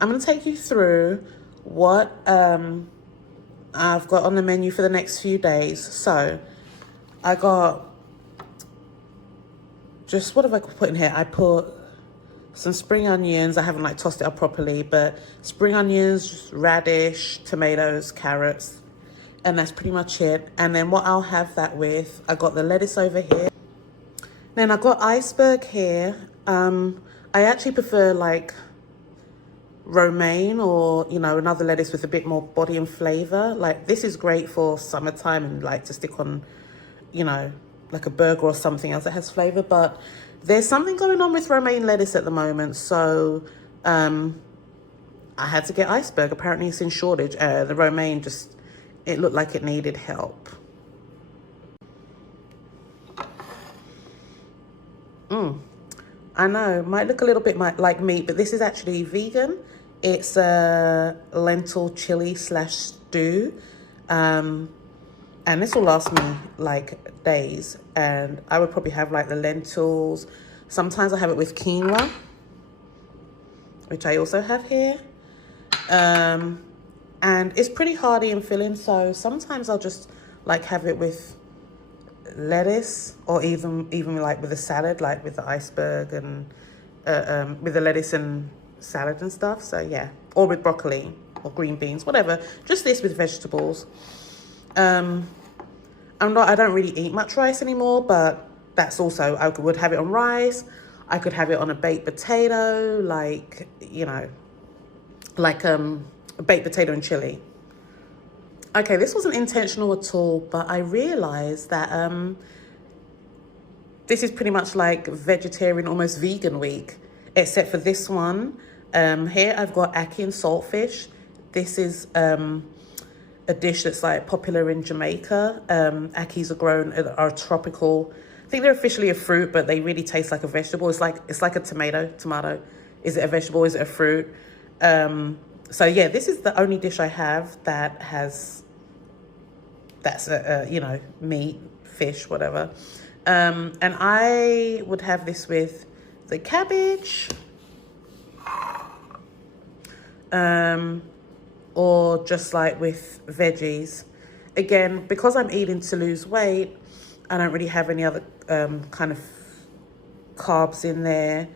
I'm going to take you through what I've got on the menu for the next few days. So I got, just what have I put in here? I put some spring onions. I haven't like tossed it up properly, but spring onions, radish, tomatoes, carrots, and that's pretty much it. And then what I'll have that with, I got the lettuce over here. Then I got iceberg here. I actually prefer like romaine or, you know, another lettuce with a bit more body and flavor. Like this is great for summertime and like to stick on, you know, like a burger or something else that has flavor. But there's something going on with romaine lettuce at the moment. So I had to get iceberg. Apparently it's in shortage. The romaine just, it looked like it needed help. I know, might look a little bit like meat, but this is actually vegan. It's a lentil chili / stew. And this will last me like days. And I would probably have like the lentils. Sometimes I have it with quinoa, which I also have here. And it's pretty hearty and filling. So sometimes I'll just like have it with lettuce, or even like with a salad, like with the iceberg and with the lettuce and salad and stuff. So yeah, or with broccoli or green beans, whatever. Just this with vegetables. I don't really eat much rice anymore, but that's also, I would have it on rice. I could have it on a baked potato, like, you know, like a baked potato and chili. Okay, this wasn't intentional at all, but I realized that this is pretty much like vegetarian, almost vegan week, except for this one. Here I've got ackee and saltfish. This is a dish that's like popular in Jamaica. Ackees are tropical. I think they're officially a fruit, but they really taste like a vegetable. It's like a tomato. Is it a vegetable? Is it a fruit? So yeah, this is the only dish I have that's you know, meat, fish, whatever. And I would have this with the cabbage, or just like with veggies. Again, because I'm eating to lose weight, I don't really have any other kind of carbs in there.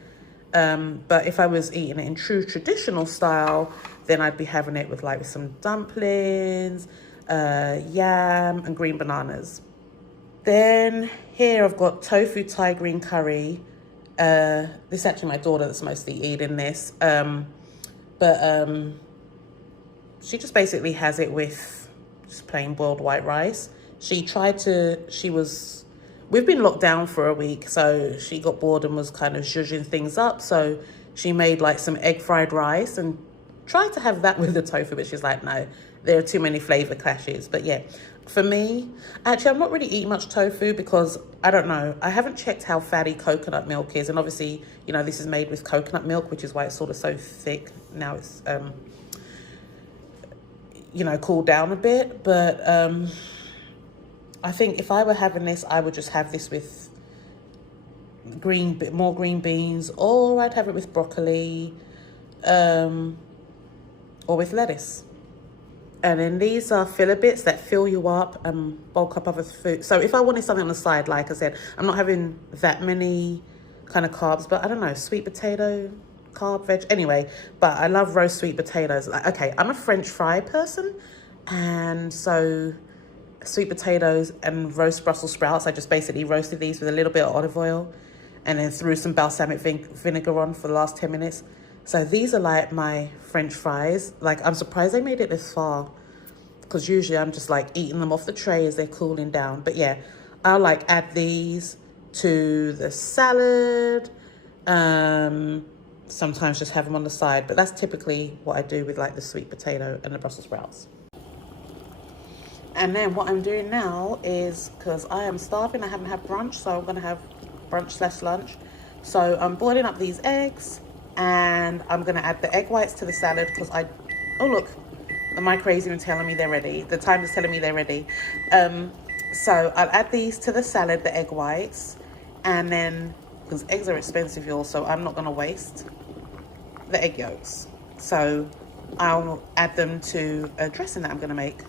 But if I was eating it in true traditional style, then I'd be having it with like some dumplings, yam and green bananas. Then here I've got tofu Thai green curry. This is actually my daughter that's mostly eating this. But she just basically has it with just plain boiled white rice. We've been locked down for a week, so she got bored and was kind of zhuzhing things up. So she made like some egg fried rice and tried to have that with the tofu, but she's like, no, there are too many flavor clashes. But yeah, for me, actually, I'm not really eating much tofu because I don't know. I haven't checked how fatty coconut milk is. And obviously, you know, this is made with coconut milk, which is why it's sort of so thick. Now it's, you know, cooled down a bit. But I think if I were having this, I would just have this with more green beans, or I'd have it with broccoli, or with lettuce. And then these are filler bits that fill you up and bulk up other food. So if I wanted something on the side, like I said, I'm not having that many kind of carbs, but I don't know, sweet potato, carb, veg, anyway. But I love roast sweet potatoes. Like, okay, I'm a French fry person, and so sweet potatoes and roast Brussels sprouts, I just basically roasted these with a little bit of olive oil and then threw some balsamic vinegar on for the last 10 minutes. So these are like my French fries. Like, I'm surprised they made it this far, because usually I'm just like eating them off the tray as they're cooling down. But yeah, I'll like add these to the salad. Sometimes just have them on the side, but that's typically what I do with like the sweet potato and the Brussels sprouts. And then what I'm doing now is, because I am starving, I haven't had brunch, so I'm gonna have brunch / lunch. So I'm boiling up these eggs, and I'm gonna add the egg whites to the salad because oh look, the microwave is even telling me they're ready. The time is telling me they're ready. So I'll add these to the salad, the egg whites, and then, because eggs are expensive, y'all, so I'm not gonna waste the egg yolks. So I'll add them to a dressing that I'm going to make.